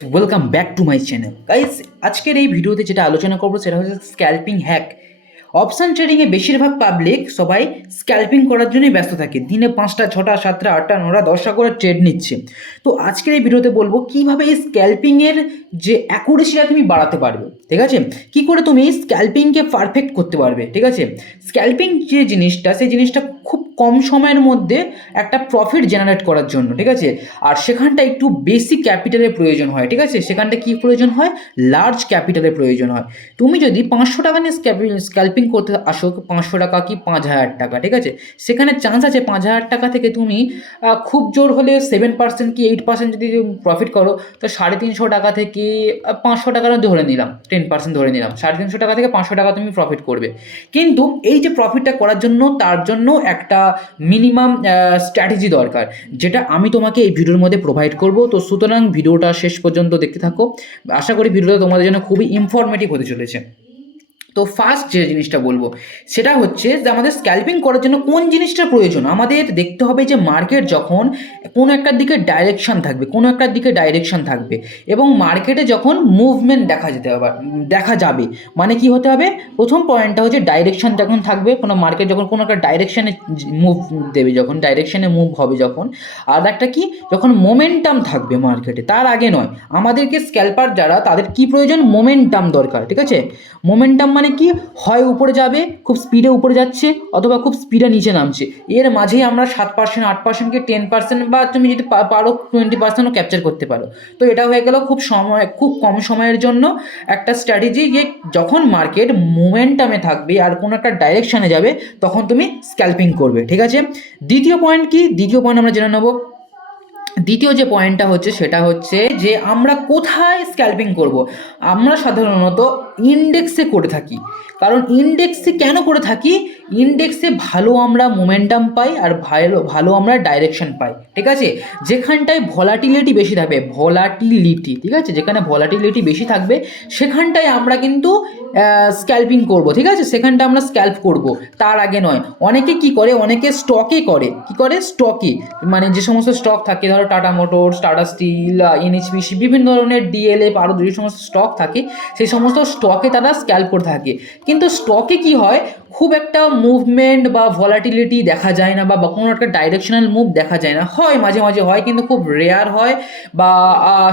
Welcome back to my channel guys. আজকের এই ভিডিওতে যেটা আলোচনা করবো সেটা হচ্ছে স্ক্যাল্পিং হ্যাক। অপশন ট্রেডিংয়ে বেশিরভাগ পাবলিক সবাই স্ক্যাল্পিং করার জন্যই ব্যস্ত থাকে। দিনে 5টা 6টা 7টা 8টা 9টা 10টা করে ট্রেড নিচ্ছে। তো আজকের এই ভিডিওতে বলবো কীভাবে এই স্ক্যাল্পিংয়ের যে অ্যাকুরেসিটা তুমি বাড়াতে পারবে, ঠিক আছে, কী করে তুমি স্ক্যাল্পিংকে পারফেক্ট করতে পারবে, ঠিক আছে। স্ক্যাল্পিং যে জিনিসটা, সেই জিনিসটা খুব কম সময়ের মধ্যে একটা প্রফিট জেনারেট করার জন্য, ঠিক আছে। আর সেখানটা একটু বেশি ক্যাপিটালের প্রয়োজন হয়, ঠিক আছে। সেখানটা কী প্রয়োজন হয়? লার্জ ক্যাপিটালের প্রয়োজন হয়। তুমি যদি 500 টাকা নিয়ে স্ক্যাল্পিং করতে আসো, 500 টাকা কি 5,000 টাকা, ঠিক আছে, সেখানে চান্স আছে 5,000 টাকা থেকে তুমি খুব জোর হলে 7% কি 8% যদি প্রফিট করো, তো 350 টাকা থেকে 500 টাকা ধরে নিলাম, 10% ধরে নিলাম, 350 টাকা থেকে 500 টাকা তুমি প্রফিট করবে। কিন্তু এই যে প্রফিটটা করার জন্য, তার জন্য একটা মিনিমাম স্ট্র্যাটেজি দরকার, যেটা আমি তোমাকে এই ভিডিওর মধ্যে প্রোভাইড করব। তো সুতরাং ভিডিওটা শেষ পর্যন্ত দেখতে থাকো। আশা করি ভিডিওটা তোমাদের জন্য খুবই ইনফরমেটিভ হতে চলেছে। তো ফার্স্ট যে জিনিসটা বলবো সেটা হচ্ছে যে আমাদের স্ক্যাল্পিং করার জন্য কোন জিনিসটা প্রয়োজন। আমাদের দেখতে হবে যে মার্কেট যখন কোনো একটার দিকে ডাইরেকশন থাকবে এবং মার্কেটে যখন মুভমেন্ট দেখা যাবে, মানে কি হতে হবে? প্রথম পয়েন্টটা হচ্ছে ডাইরেকশন যখন থাকবে, কোনো মার্কেট যখন কোনো একটা ডাইরেকশানে মুভ দেবে, যখন ডাইরেকশানে মুভ হবে যখন। আর একটা কি, যখন মোমেন্টাম থাকবে মার্কেটে, তার আগে নয়। আমাদেরকে স্ক্যাল্পার যারা, তাদের কি প্রয়োজন? মোমেন্টাম দরকার, ঠিক আছে। মোমেন্টাম মানে কি? হয় উপরে যাবে, খুব স্পিডে উপরে যাচ্ছে, অথবা খুব স্পিডে নিচে নামছে। এর মাঝেই আমরা 7%, 8%কে 10%, বা তুমি যদি পারো 20%ও ক্যাপচার করতে পারো। তো এটা হয়ে গেল খুব কম সময়ের জন্য একটা স্ট্র্যাটেজি, যে যখন মার্কেট মোমেন্টামে থাকবে আর কোনো একটা ডাইরেকশানে যাবে, তখন তুমি স্ক্যাল্পিং করবে, ঠিক আছে। দ্বিতীয় পয়েন্ট কি? দ্বিতীয় পয়েন্ট আমরা জেনে নেবো। দ্বিতীয় যে পয়েন্টটা হচ্ছে সেটা হচ্ছে যে আমরা কোথায় স্ক্যাল্পিং করব। আমরা সাধারণত ইন্ডেক্সে করে থাকি। কারণ ইন্ডেক্সে কেন করে থাকি? ইন্ডেক্সে ভালো আমরা মোমেন্টাম পাই, আর ভালো ভালো আমরা ডাইরেকশন পাই, ঠিক আছে। যেখানটায় ভলাটিলিটি বেশি থাকবে, ঠিক আছে, যেখানে ভলাটিলিটি বেশি থাকবে, সেখানটায় আমরা কিন্তু স্ক্যাল্পিং করব, ঠিক আছে, সেখানটা আমরা স্ক্যাল্প করব। তার আগে নয়। অনেকে কি করে? অনেকে স্টকে করে। কি করে? স্টকে, মানে যে সমস্ত স্টক থাকে, ধরো Tata Motors, Tata steel, NHPC, বিভিন্ন ধরনের ডিএলএফ, আরও যে সমস্ত স্টক থাকে, সেই সমস্ত স্টকে তারা স্ক্যাল্প করে থাকে। কিন্তু স্টকে কি হয়? খুব একটা মুভমেন্ট বা ভলাটিলিটি দেখা যায় না, বা কোনো একটা ডাইরেকশনাল মুভ দেখা যায় না। হয় মাঝে মাঝে হয়, কিন্তু খুব রেয়ার হয়, বা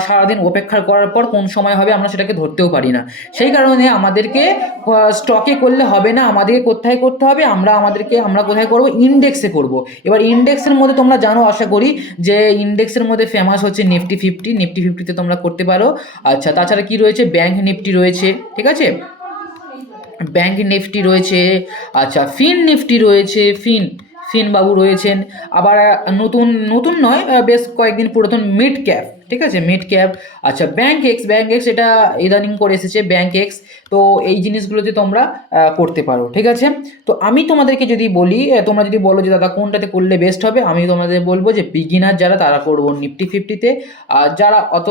সারাদিন অপেক্ষা করার পর কোন সময় হবে আমরা সেটাকে ধরতেও পারি না। সেই কারণে আমাদেরকে স্টকে করলে হবে না, আমাদেরকে কোথায় করতে হবে? আমরা কোথায় করব? ইন্ডেক্সে করব। এবার ইন্ডেক্সের মধ্যে তোমরা জানো আশা করি যে ইন্ডেক্সের মধ্যে ফেমাস হচ্ছে নিফটি 50 তোমরা করতে পারো। আচ্ছা, তাছাড়া কি রয়েছে? ব্যাংক নিফটি রয়েছে, ঠিক আছে, ব্যাংক নিফটি রয়েছে। আচ্ছা, ফিন নিফটি রয়েছে, ফিন বাবু রয়েছেন। আবার নতুন নতুন নয়, বেশ কয়েকদিন পুরাতন মিড ক্যাপ, ঠিক আছে, মিড ক্যাপ। আচ্ছা, ব্যাংক এক্স এটা ইদানিং করে এসেছে, ব্যাংক এক্স। তো এই জিনিসগুলোতে তোমরা করতে পারো, ঠিক আছে। তো আমি তোমাদেরকে যদি বলি, তোমরা যদি বলো যে দাদা কোনটাতে করলে বেস্ট হবে, আমি তোমাদের বলবো যে বিগিনার যারা, তারা করবো নিফটি 50-তে। আর যারা অত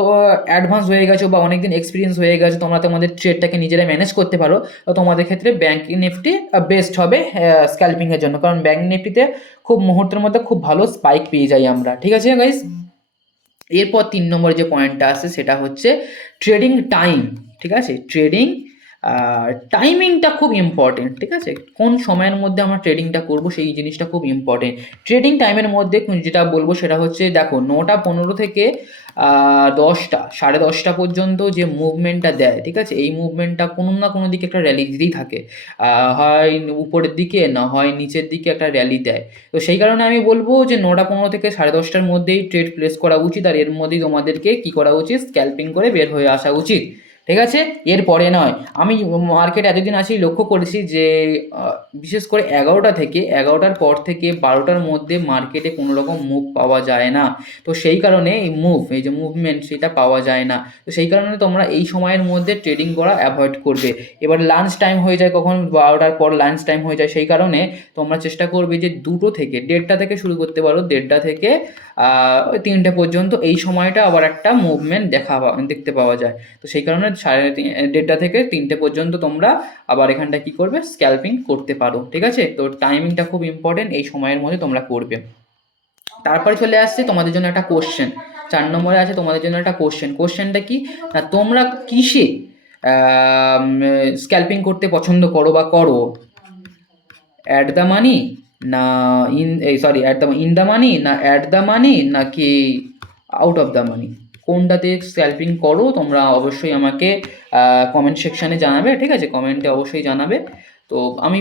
অ্যাডভান্স হয়ে গেছো বা অনেকদিন এক্সপিরিয়েন্স হয়ে গেছো, তোমরা তোমাদের ট্রেডটাকে নিজেরাই ম্যানেজ করতে পারো, তো তোমাদের ক্ষেত্রে ব্যাংক নিফটি বেস্ট হবে স্ক্যাল্পিংয়ের জন্য। কারণ ব্যাংক নিফটিতে খুব মুহূর্তের মধ্যে খুব ভালো স্পাইক পেয়ে যাই আমরা, ঠিক আছে গাইস। এরপর 3 নম্বরে যে পয়েন্টটা আসে সেটা হচ্ছে ট্রেডিং টাইম, ঠিক আছে। ট্রেডিং টাইমিংটা খুব ইম্পর্টেন্ট, ঠিক আছে। কোন সময়ের মধ্যে আমরা ট্রেডিংটা করব, সেই জিনিসটা খুব ইম্পর্টেন্ট। ট্রেডিং টাইমের মধ্যে যেটা বলবো সেটা হচ্ছে, দেখো 9টা 15 থেকে 10টা 10:30 পর্যন্ত যে মুভমেন্টটা দেয়, ঠিক আছে, এই মুভমেন্টটা কোনো না কোনো দিকে একটা র্যালি দিতেই থাকে। হয় উপরের দিকে, না হয় নিচের দিকে একটা র্যালি দেয়। তো সেই কারণে আমি বলবো যে 9টা 15 থেকে 10:30টার মধ্যেই ট্রেড প্লেস করা উচিত, আর এর মধ্যেই তোমাদেরকে কী করা উচিত? স্ক্যাল্পিং করে বের হয়ে আসা উচিত, ঠিক আছে। এরপরে নয়। আমি মার্কেট এতদিন আছি লক্ষ্য করেছি যে বিশেষ করে 11টা থেকে 11টার পর থেকে 12টার মধ্যে মার্কেটে কোনো রকম মুভ পাওয়া যায় না। তো সেই কারণে এই যে মুভমেন্ট, সেটা পাওয়া যায় না। তো সেই কারণে তোমরা এই সময়ের মধ্যে ট্রেডিং করা অ্যাভয়েড করবে। এবার লাঞ্চ টাইম হয়ে যায়, কখন 12টার পর লাঞ্চ টাইম হয়ে যায়, সেই কারণে তোমরা চেষ্টা করবে যে 2টো থেকে 1:30টা থেকে শুরু করতে পারো, 1:30টা থেকে ওই 3টে পর্যন্ত। এই সময়টা আবার একটা মুভমেন্ট দেখতে পাওয়া যায়। তো সেই কারণে 1:30টা থেকে 3টে পর্যন্ত তোমরা আবার এখানটা কী করবে? স্ক্যাল্পিং করতে পারো, ঠিক আছে। তো টাইমিংটা খুব ইম্পর্টেন্ট, এই সময়ের মধ্যে তোমরা করবে। তারপরে চলে আসছে তোমাদের জন্য একটা কোশ্চেন, 4 নম্বরে আছে তোমাদের জন্য একটা কোশ্চেনটা কি না, তোমরা কিসে স্ক্যাল্পিং করতে পছন্দ করো বা করো, অ্যাট দ্য মানি না ইন দ্য মানি না অ্যাট দ্য মানি নাকি আউট অফ দ্য মানি, কোনটাতে স্ক্যাল্পিং করো তোমরা অবশ্যই আমাকে কমেন্ট সেকশানে জানাবে, ঠিক আছে, কমেন্টে অবশ্যই জানাবে। তো আমি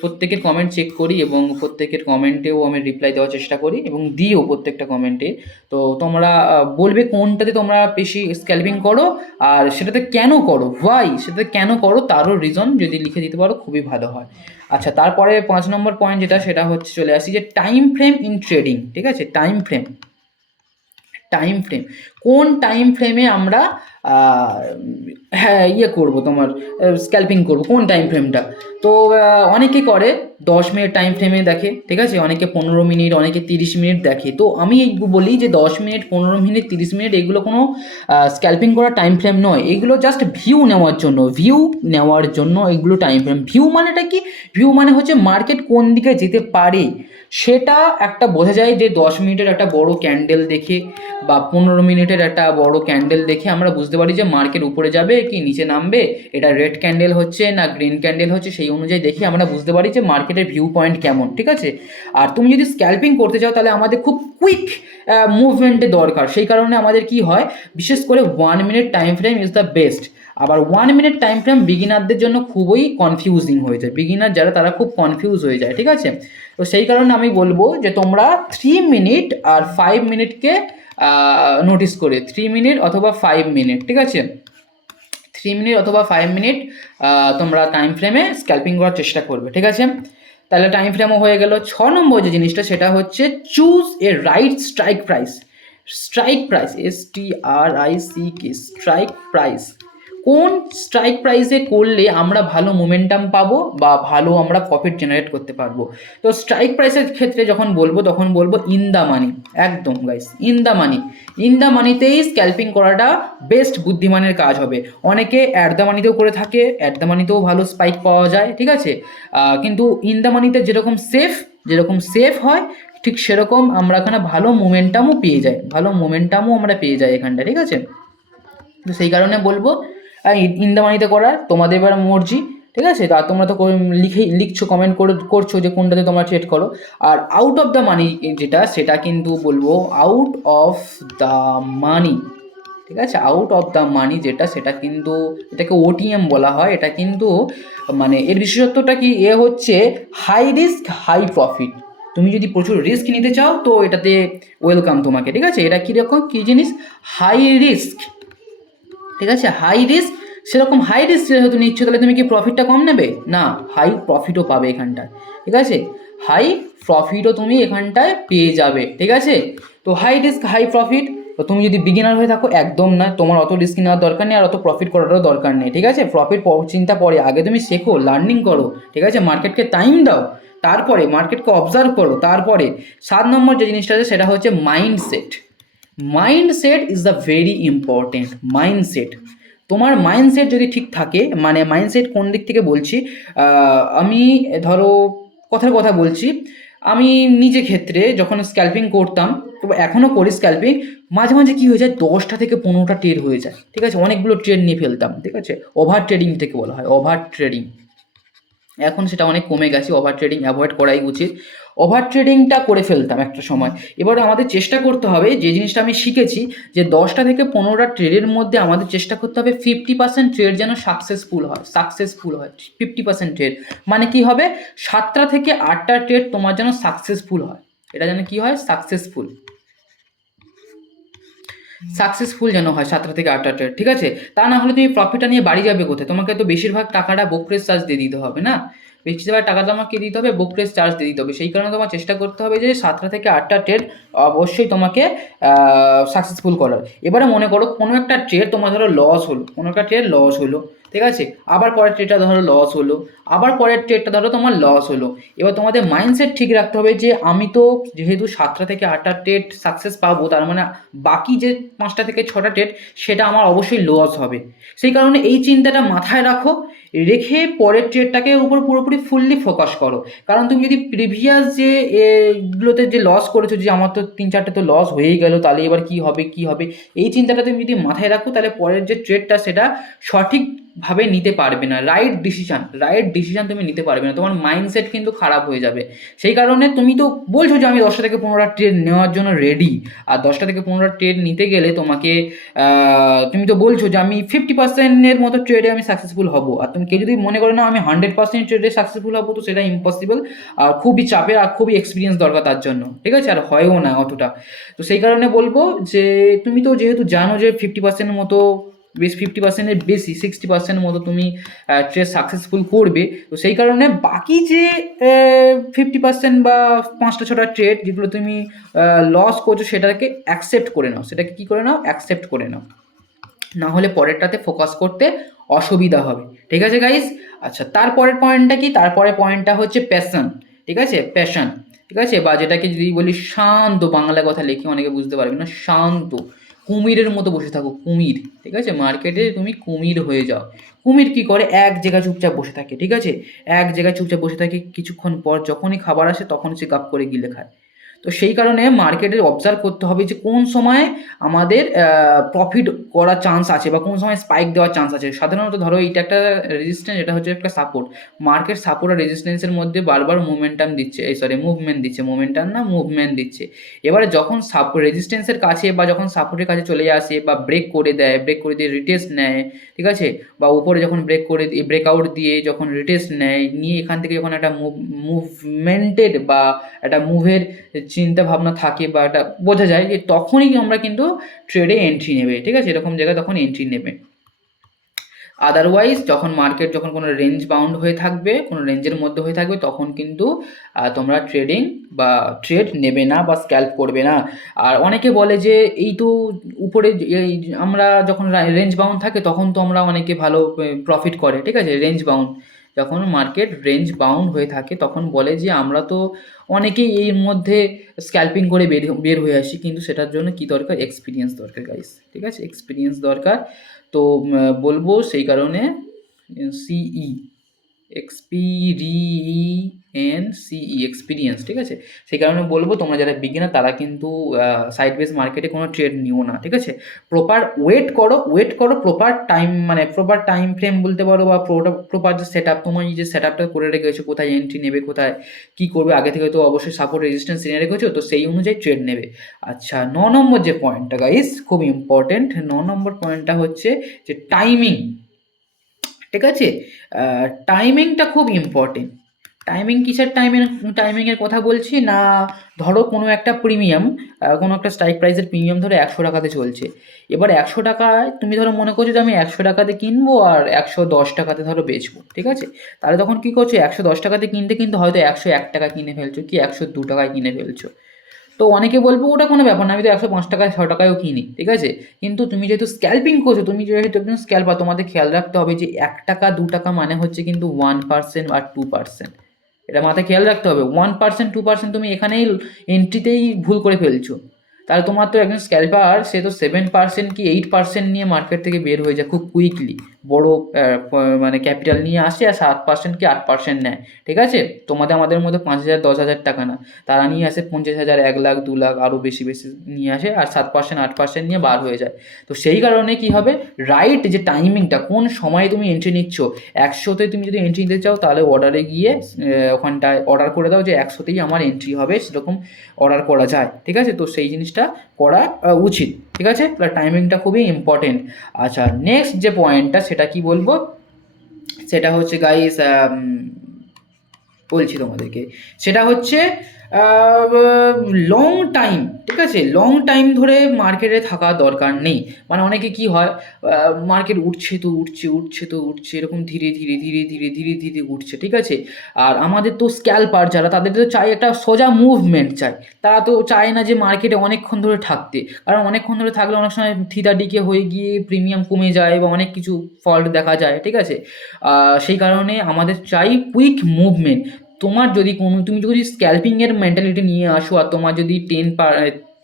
প্রত্যেকের কমেন্ট চেক করি এবং প্রত্যেকের কমেন্টেও আমি রিপ্লাই দেওয়ার চেষ্টা করি এবং দিও প্রত্যেকটা কমেন্টে। তো তোমরা বলবে কোনটাতে তোমরা বেশি স্ক্যাল্পিং করো আর সেটাতে কেন করো, সেটাতে কেন করো তারও রিজন যদি লিখে দিতে পারো খুবই ভালো হয়। আচ্ছা, তারপরে 5 নম্বর পয়েন্ট যেটা সেটা হচ্ছে চলে আসি যে টাইম ফ্রেম ইন ট্রেডিং, ঠিক আছে, টাইম ফ্রেম কোন টাইম ফ্রেমে আমরা করবো তোমার স্ক্যাল্পিং করবো, কোন টাইম ফ্রেমটা। তো অনেকে করে 10 মিনিট টাইম ফ্রেমে দেখে, ঠিক আছে, অনেকে 15 মিনিট, অনেকে 30 মিনিট দেখে। তো আমি বলি যে 10 মিনিট, 15 মিনিট, 30 মিনিট এগুলো কোনো স্ক্যাল্পিং করার টাইম ফ্রেম নয়, এগুলো জাস্ট ভিউ নেওয়ার জন্য এগুলো টাইম ফ্রেম। ভিউ মানেটা কি? ভিউ মানে হচ্ছে মার্কেট কোন দিকে যেতে পারে সেটা একটা বোঝা যায় যে 10 মিনিটের একটা বড় ক্যান্ডেল দেখে বা 15 মিনিটের একটা বড় ক্যান্ডেল দেখে আমরা বুঝতে পারি যে মার্কেট উপরে যাবে কি নিচে নামবে, এটা রেড ক্যান্ডেল হচ্ছে না গ্রিন ক্যান্ডেল হচ্ছে, সেই অনুযায়ী দেখে আমরা বুঝতে পারি যে মার্কেটের ভিউ পয়েন্ট কেমন, ঠিক আছে। আর তুমি যদি স্ক্যাল্পিং করতে চাও তাহলে আমাদের খুব কুইক মুভমেন্টের দরকার, সেই কারণে আমাদের কি হয়, বিশেষ করে 1 minute time frame is the best. আবার 1 মিনিট টাইম ফ্রেম বিগিনারদের জন্য খুবই কনফিউজিং হয়ে যায়, বিগিনার যারা তারা খুব কনফিউজ হয়ে যায়, ঠিক আছে। তো সেই কারণে আমি বলবো যে তোমরা 3 মিনিট আর 5 মিনিটকে নোটিস করে 3 মিনিট অথবা 5 মিনিট, ঠিক আছে, 3 মিনিট অথবা 5 মিনিট তোমরা টাইম ফ্রেমে স্ক্যাল্পিং করার চেষ্টা করবে, ঠিক আছে। তাহলে টাইম ফ্রেমও হয়ে গেল। 6 নম্বর যে জিনিসটা সেটা হচ্ছে choose a right strike price, STRIC, strike price. কোন স্ট্রাইক প্রাইসে করলে আমরা ভালো মোমেন্টাম পাবো বা ভালো আমরা প্রফিট জেনারেট করতে পারবো। তো স্ট্রাইক প্রাইসের ক্ষেত্রে যখন বলবো তখন বলবো ইন দ্য মানি, একদম গাইস, ইন দ্য মানিতেই স্ক্যাল্পিং করাটা বেস্ট বুদ্ধিমানের কাজ হবে। অনেকে অ্যাট দ্য মানিতেও করে থাকে, অ্যাট দ্য মানিতেও ভালো স্পাইক পাওয়া যায়, ঠিক আছে, কিন্তু ইন দ্য মানিতে যেরকম সেফ হয় ঠিক সেরকম আমরা এখানে ভালো মোমেন্টামও আমরা পেয়ে যাই এখানটা, ঠিক আছে। তো সেই কারণে বলবো ইন দ্য মানিতে করার, তোমাদের এবার মর্জি, ঠিক আছে। তা তোমরা তো লিখছো, কমেন্ট করছো যে কোনটাতে তোমরা ট্রেড করো। আর আউট অফ দ্য মানি যেটা সেটা কিন্তু বলবো আউট অফ দ্য মানি, ঠিক আছে, আউট অফ দ্য মানি যেটা সেটা কিন্তু এটাকে OTM বলা হয়। এটা কিন্তু মানে এর বিশেষত্বটা কি, হচ্ছে হাই রিস্ক হাই প্রফিট। তুমি যদি প্রচুর রিস্ক নিতে চাও তো এটাতে ওয়েলকাম তোমাকে, ঠিক আছে। এটা কীরকম কী জিনিস, হাই রিস্ক, ঠিক আছে, হাই রিস্ক। সেরকম হাই রিস্ক যেহেতু নিচ্ছ তাহলে তুমি কি প্রফিটটা কম নেবে না, হাই প্রফিটও পাবে এখানটায়, ঠিক আছে, হাই প্রফিটও তুমি এখানটায় পেয়ে যাবে, ঠিক আছে। তো হাই রিস্ক হাই প্রফিট। তো তুমি যদি বিগিনার হয়ে থাকো একদম না, তোমার অত রিস্ক নেওয়ার দরকার নেই আর অত প্রফিট করারও দরকার নেই, ঠিক আছে। প্রফিট চিন্তা পরে, আগে তুমি শেখো, লার্নিং করো, ঠিক আছে, মার্কেটকে টাইম দাও, তারপরে মার্কেটকে অবজার্ভ করো, তারপরে। 7 নম্বর যে জিনিসটা আছে সেটা হচ্ছে mindset is the very important. তোমার মাইন্ডসেট যদি ঠিক থাকে, মানে মাইন্ডসেট কোন দিক থেকে বলছি, আমি ধরো কথার কথা বলছি, আমি নিজে ক্ষেত্রে যখন স্ক্যাল্পিং করতাম, তো এখনও করি স্ক্যাল্পিং, মাঝে মাঝে কী হয়ে যায় 10টা থেকে 15টা ট্রেড হয়ে যায়, ঠিক আছে, অনেকগুলো ট্রেড নিয়ে ফেলতাম, ঠিক আছে, ওভার ট্রেডিং থেকে বলা হয়, ওভার ট্রেডিং। এখন সেটা অনেক কমে গেছে, ওভার ট্রেডিং অ্যাভয়েড করাই উচিত। ওভার ট্রেডিংটা করে ফেলতাম একটা সময়। এবারে আমাদের চেষ্টা করতে হবে, যে জিনিসটা আমি শিখেছি, যে 10টা থেকে 15টা ট্রেডের মধ্যে আমাদের চেষ্টা করতে হবে 50% ট্রেড যেন সাকসেসফুল হয় 50% ট্রেড মানে কি হবে, 7টা থেকে 8টা ট্রেড তোমার যেন সাকসেসফুল হয়, এটা যেন কি হয়, সাকসেসফুল যেন হয় 7টা থেকে 8টা ট্রেড, ঠিক আছে। তা না হলে তুমি প্রফিটটা নিয়ে বাড়ি যাবে কোথায়, তোমাকে তো বেশিরভাগ টাকাটা ব্রোকারেজ চার্জ দিয়ে দিতে হবে না, বেশিরভাগ টাকা তোমাকে দিতে হবে, ব্রোকারেজ চার্জ দিয়ে দিতে হবে। সেই কারণে তোমার চেষ্টা করতে হবে যে 7টা থেকে 8টা ট্রেড অবশ্যই তোমাকে সাকসেসফুল করার। এবারে মনে করো কোনো একটা ট্রেড তোমার ধরো লস হলো, ঠিক আছে, আবার পরের ট্রেডটা ধরো লস হলো, আবার পরের ট্রেডটা ধরো তোমার লস হলো। এবার তোমাদের মাইন্ডসেট ঠিক রাখতে হবে যে আমি তো যেহেতু 7টা থেকে 8টা ট্রেড সাকসেস পাবো, তার মানে বাকি যে 5টা থেকে 6টা ট্রেড সেটা আমার অবশ্যই লস হবে। সেই কারণে এই চিন্তাটা মাথায় রাখো, রেখে পরের ট্রেডটাকে উপর পুরোপুরি ফুললি ফোকাস করো। কারণ তুমি যদি প্রিভিয়াস যে এগুলোতে যে লস করেছো, যে আমার তো 3-4টে তো লস হয়েই গেল, তাহলে এবার কি হবে কি হবে, এই চিন্তাটা তুমি যদি মাথায় রাখো, তাহলে পরের যে ট্রেডটা সেটা সঠিকভাবে নিতে পারবে না, রাইট ডিসিশান তুমি নিতে পারবে না, তোমার মাইন্ডসেট কিন্তু খারাপ হয়ে যাবে। সেই কারণে তুমি তো বলছো যে আমি 10টা থেকে 15টা ট্রেড নেওয়ার জন্য রেডি, আর 10টা থেকে 15টা ট্রেড নিতে গেলে তোমাকে তুমি তো বলছো যে আমি 50%-এর মতো ট্রেডে আমি সাকসেসফুল হব, আর তুমি কেউ যদি মনে করো না আমি 100% ট্রেডে সাকসেসফুল হবো, তো সেটা ইম্পসিবল, আর খুবই চাপের, আর খুবই এক্সপিরিয়েন্স দরকার তার জন্য, ঠিক আছে, আর হয়ও না অতটা। তো সেই কারণে বলবো যে তুমি তো যেহেতু জানো যে 50%-এর মতো, বেশ 50%-এর বেশি 60%-এর মতো তুমি ট্রেড সাকসেসফুল করবে, তো সেই কারণে বাকি যে 50% বা 5টা 6টা ট্রেড যেগুলো তুমি লস করছো সেটাকে অ্যাকসেপ্ট করে নাও, সেটাকে কী করে নাও, অ্যাকসেপ্ট করে নাও, না হলে পরেরটাতে ফোকাস করতে অসুবিধা হবে। ঠিক আছে গাইস? আচ্ছা, তারপরের পয়েন্টটা কি? তারপরের পয়েন্টটা হচ্ছে প্যাশন। ঠিক আছে, প্যাশন। ঠিক আছে, বা যেটাকে যদি বলি শান্ত, বাংলা কথা লিখে অনেকে বুঝতে পারবে না, শান্ত, কুমিরের মতো বসে থাকো, কুমির। ঠিক আছে, মার্কেটে তুমি কুমির হয়ে যাও। কুমির কি করে? এক জায়গায় চুপচাপ বসে থাকে। ঠিক আছে, এক জায়গায় চুপচাপ বসে থাকে, কিছুক্ষণ পর যখনই খাবার আসে তখন সে গাপ করে গিলে খায়। তো সেই কারণে মার্কেটে অবজার্ভ করতে হবে যে কোন সময় আমাদের প্রফিট করার চান্স আছে, বা কোন সময় স্পাইক দেওয়ার চান্স আছে। সাধারণত ধরো এইটা একটা রেজিস্ট্যান্স, এটা হচ্ছে একটা সাপোর্ট। মার্কেট সাপোর্ট আর রেজিস্ট্যান্সের মধ্যে বারবার মোমেন্টাম দিচ্ছে, মুভমেন্ট দিচ্ছে, মোমেন্টাম না মুভমেন্ট দিচ্ছে। এবারে যখন রেজিস্ট্যান্সের কাছে বা যখন সাপোর্টের কাছে চলে আসে বা ব্রেক করে দেয়, ব্রেক করে দিয়ে রিটেস্ট নেয়, ঠিক আছে, বা উপরে যখন ব্রেক করে দিয়ে ব্রেকআউট দিয়ে যখন রিটেস্ট নেয়, নিয়ে এখান থেকে যখন একটা মুভমেন্টেড বা একটা মুভের চিন্তা ভাবনা থাকে, বা একটা বোঝা যায় যে তখনই আমরা কিন্তু ট্রেডে এন্ট্রি নেবে। ঠিক আছে, এরকম জায়গায় তখন এন্ট্রি নেবে। আদারওয়াইজ যখন মার্কেট যখন কোনো রেঞ্জ বাউন্ড হয়ে থাকবে, কোনো রেঞ্জের মধ্যে হয়ে থাকবে, তখন কিন্তু তোমরা ট্রেডিং বা ট্রেড নেবে না বা স্ক্যাল্প করবে না। আর অনেকে বলে যে এই তো উপরে এই আমরা যখন রেঞ্জ বাউন্ড থাকে তখন তো আমরা অনেকে ভালো প্রফিট করে। ঠিক আছে, রেঞ্জ বাউন্ড, যখন মার্কেট রেঞ্জ বাউন্ড হয়ে থাকে তখন বলে যে আমরা তো অনেকেই এর মধ্যে স্ক্যাল্পিং করে বের হয়ে আসি, কিন্তু সেটার জন্য কি দরকার? এক্সপিরিয়েন্স দরকার গাইস। ঠিক আছে, এক্সপিরিয়েন্স দরকার। তো বলবো সেই কারণে সিই, এক্সপিরিয়েন্স, ঠিক আছে, সেই কারণে বলবো তোমরা যারা বিগিনার তারা কিন্তু সাইড বেস মার্কেটে কোনো ট্রেড নিও না। ঠিক আছে, প্রপার ওয়েট করো প্রপার টাইম, মানে প্রপার টাইম ফ্রেম বলতে পারো, বা প্রপার যে সেট আপ, তোমার যে সেট আপটা করে রেখেছো, কোথায় এন্ট্রি নেবে, কোথায় কী করবে, আগে থেকে তো অবশ্যই সাপোর্ট রেজিস্ট্যান্স জেনে রেখেছো, তো সেই অনুযায়ী ট্রেড নেবে। আচ্ছা, 9 নম্বর যে পয়েন্টটা গাইস খুব ইম্পর্টেন্ট, 9 নম্বর পয়েন্টটা হচ্ছে যে টাইমিং। ঠিক আছে, টাইমিংটা খুব ইম্পর্টেন্ট। টাইমিং কিসের টাইমিংয়ের কথা বলছি না, ধরো কোনো একটা প্রিমিয়াম, কোনো একটা স্ট্রাইক প্রাইসের প্রিমিয়াম ধরো 100 টাকাতে চলছে। এবার 100 টাকায় তুমি ধরো মনে করছো যে আমি 100 টাকাতে কিনবো আর 110 টাকাতে ধরো বেচবো। ঠিক আছে, তাহলে তখন কী করছো? 110 টাকাতে কিনতে কিন্তু হয়তো 101 টাকা কিনে ফেলছো, কি 102 টাকায় কিনে ফেলছো। তো অনেকে বলবো ওটা কোনো ব্যাপার না, আমি তো 105 টাকায় 6 টাকায়ও কিনি। ঠিক আছে, কিন্তু তুমি যেহেতু স্ক্যাল্পিং করছো, তুমি যেহেতু একজন স্ক্যাল্পার, তোমাদের খেয়াল রাখতে হবে যে 1 টাকা 2 টাকা মানে হচ্ছে কিন্তু 1% আর 2%। এটা মাথায় খেয়াল রাখতে হবে, 1% 2% তুমি এখানেই এন্ট্রিতেই ভুল করে ফেলছো। তাহলে তোমার তো একজন স্ক্যাল্পার, সে তো 7% কি 8% নিয়ে মার্কেট থেকে বের হয়ে যায় খুব কুইকলি, বড় মানে ক্যাপিটাল নিয়ে আসে, আর 7% কি 8% নেয়। ঠিক আছে, আমাদের মধ্যে 5,000 10,000 টাকা না, তারা নিয়ে আসে 50,000, 1 লাখ 2 লাখ, আরও বেশি বেশি নিয়ে আসে, আর 7% 8% নিয়ে বার হয়ে যায়। তো সেই কারণে কি হবে, রাইট যে টাইমিংটা, কোন সময়ে তুমি এন্ট্রি নিচ্ছ, 100তে তুমি যদি এন্ট্রি নিতে চাও তাহলে অর্ডারে গিয়ে ওখানটায় অর্ডার করে দাও যে 100তেই আমার এন্ট্রি হবে, সেরকম অর্ডার করা যায়। ঠিক আছে, তো সেই জিনিসটা করা উচিত। ঠিক আছে, টাইমিংটা খুবই ইম্পর্টেন্ট। আচ্ছা, নেক্সট যে পয়েন্টটা সেটা কি বলবো, সেটা হচ্ছে গাইস, বলছি তোমাদেরকে, সেটা হচ্ছে লং টাইম, ঠিক আছে, লং টাইম ধরে মার্কেটে থাকা দরকার নেই। মানে অনেকে কি হয়, মার্কেট উঠছে তো উঠছে, উঠছে তো উঠছে, এরকম ধীরে ধীরে ধীরে ধীরে ধীরে ধীরে উঠছে, ঠিক আছে। আর আমাদের তো স্ক্যাল্পার যারা, তাদের তো চাই একটা সোজা মুভমেন্ট চাই। তারা তো চায় না যে মার্কেটে অনেকক্ষণ ধরে থাকতে, কারণ অনেকক্ষণ ধরে থাকলে অনেক সময় থিতা ডিকে হয়ে গিয়ে প্রিমিয়াম কমে যায় বা অনেক কিছু ফল্ট দেখা যায়, ঠিক আছে। সেই কারণে আমাদের চাই কুইক মুভমেন্ট। তোমার যদি তুমি যদি স্ক্যাল্পিংয়ের মেন্টালিটি নিয়ে আসো, আর তোমার যদি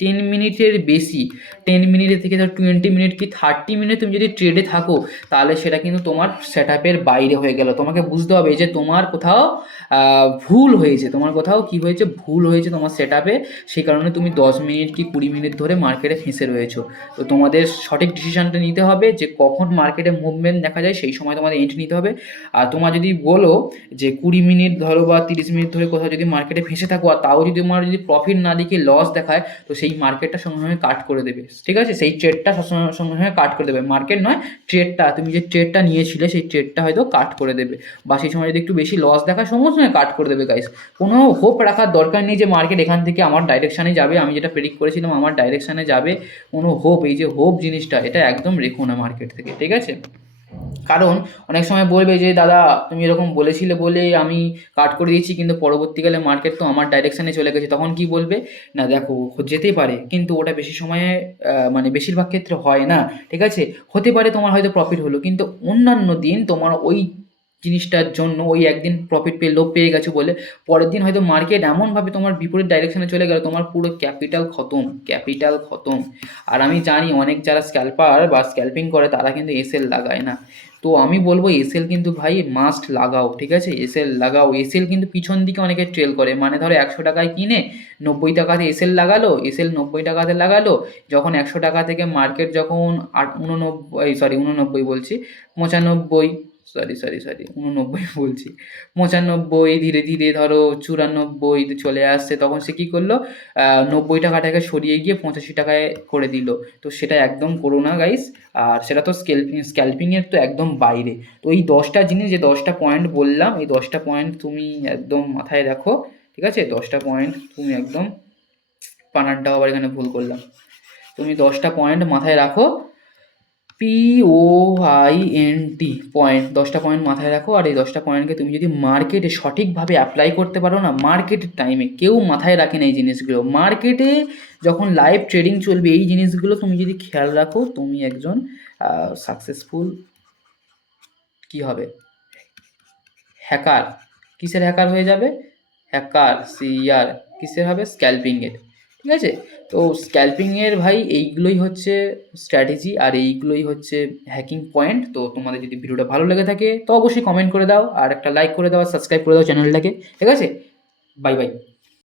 10 মিনিটের বেশি, 10 মিনিটের থেকে ধর 20 মিনিট কি 30 মিনিট তুমি যদি ট্রেডে থাকো, তাহলে সেটা কিন্তু তোমার সেট আপের বাইরে হয়ে গেল। তোমাকে বুঝতে হবে যে তোমার কোথাও ভুল হয়েছে, তোমার কোথাও কি হয়েছে, ভুল হয়েছে তোমার সেট আপে। সেই কারণে তুমি 10 মিনিট কি 20 মিনিট ধরে মার্কেটে ফেঁসে রয়েছো। তো তোমাদের সঠিক ডিসিশনটা নিতে হবে যে কখন মার্কেটে মুভমেন্ট দেখা যায়, সেই সময় তোমাদের এন্ট্রি নিতে হবে। আর তোমার যদি বলো যে 20 মিনিট ধরো বা 30 মিনিট ধরে কোথাও যদি মার্কেটে ফেঁসে থাকো, আর তাও যদি তোমার যদি প্রফিট না দেখে লস দেখায়, তো সেই মার্কেটটা সঙ্গে সঙ্গে কাট করে দেবে, ঠিক আছে। সেই ট্রেডটা সবসময় সঙ্গে সঙ্গে কাট করে দেবে, মার্কেট নয়, ট্রেডটা, তুমি যে ট্রেডটা নিয়েছিলে সেই ট্রেডটা হয়তো কাট করে দেবে। বা সেই সময় যদি একটু বেশি লস দেখায়, সঙ্গে সঙ্গে কাট করে দেবে গাইস। কোনো হোপ রাখার দরকার নেই যে মার্কেট এখান থেকে আমার ডাইরেকশানে যাবে, আমি যেটা প্রেডিক্ট করেছিলাম আমার ডাইরেকশানে যাবে, কোনো হোপ, এই যে হোপ জিনিসটা, এটা একদম রেখো না মার্কেট থেকে, ঠিক আছে। কারণ অনেক সময় বলবে যে দাদা তুমি এরকম বলেছিলে বলে আমি কাট করে দিয়েছি, কিন্তু পরবর্তীকালে মার্কেট তো আমার ডাইরেকশানে চলে গেছে, তখন কি বলবে, না দেখো যেতেই পারে, কিন্তু ওটা বেশি সময়ে মানে বেশিরভাগ ক্ষেত্রে হয় না, ঠিক আছে। হতে পারে তোমার হয়তো প্রফিট হলো, কিন্তু অন্যান্য দিন তোমার ওই জিনিসটার জন্য, ওই একদিন প্রফিট পেয়ে লোভ পেয়ে গেছো বলে, পরের দিন হয়তো মার্কেট এমনভাবে তোমার বিপরীত ডাইরেকশনে চলে গেল, তোমার পুরো ক্যাপিটাল খতম, ক্যাপিটাল খতম। আর আমি জানি অনেক যারা স্ক্যাল্পার বা স্ক্যাল্পিং করে তারা কিন্তু এসএল লাগায় না। তো আমি বলবো এসএল কিন্তু ভাই মাস্ট লাগাও, ঠিক আছে, এসএল লাগাও। এসএল কিন্তু পিছন দিকে অনেকে ট্রেল করে, মানে ধরো 100 টাকায় কিনে 90 টাকাতে এসএল লাগালো, এসএল 90 টাকাতে লাগালো, যখন 100 টাকা থেকে মার্কেট যখন 89 বলছি, 95, সরি 89 বলছি, 95, ধীরে ধীরে ধরো 94 চলে আসছে, তখন সে কী করলো, 90 টাকাটাকে সরিয়ে গিয়ে 85 টাকায় করে দিল। তো সেটা একদম করো না গাইস। আর সেটা তো স্ক্যাল্পিংয়ের তো একদম বাইরে। তো এই 10টা জিনিস, যে 10টা পয়েন্ট বললাম, এই 10টা পয়েন্ট তুমি একদম মাথায় রাখো, ঠিক আছে। 10টা পয়েন্ট তুমি একদম, বানানটাও আবার এখানে ভুল করলাম, তুমি 10টা পয়েন্ট মাথায় রাখো, POINT পয়েন্ট, 10টা পয়েন্ট মাথায় রাখো। আর এই 10টা পয়েন্টকে তুমি যদি মার্কেটে সঠিকভাবে অ্যাপ্লাই করতে পারো না, মার্কেটের টাইমে কেউ মাথায় রাখে না এই জিনিসগুলো, মার্কেটে যখন লাইভ ট্রেডিং চলবে এই জিনিসগুলো তুমি যদি খেয়াল রাখো, তুমি একজন সাকসেসফুল কি হবে, হ্যাকার। কিসের হ্যাকার হয়ে যাবে, হ্যাকার সিআর, কিসের হবে, স্ক্যাল্পিংয়ের, ঠিক আছে। তো স্ক্যাল্পিংয়ের ভাই এইগুলোই হচ্ছে স্ট্র্যাটেজি, আর এইগুলোই হচ্ছে হ্যাকিং পয়েন্ট। তো তোমাদের যদি ভিডিওটা ভালো লেগে থাকে তো অবশ্যই কমেন্ট করে দাও, আর একটা লাইক করে দাও, আর সাবস্ক্রাইব করে দাও চ্যানেলটাকে, ঠিক আছে। Bye bye.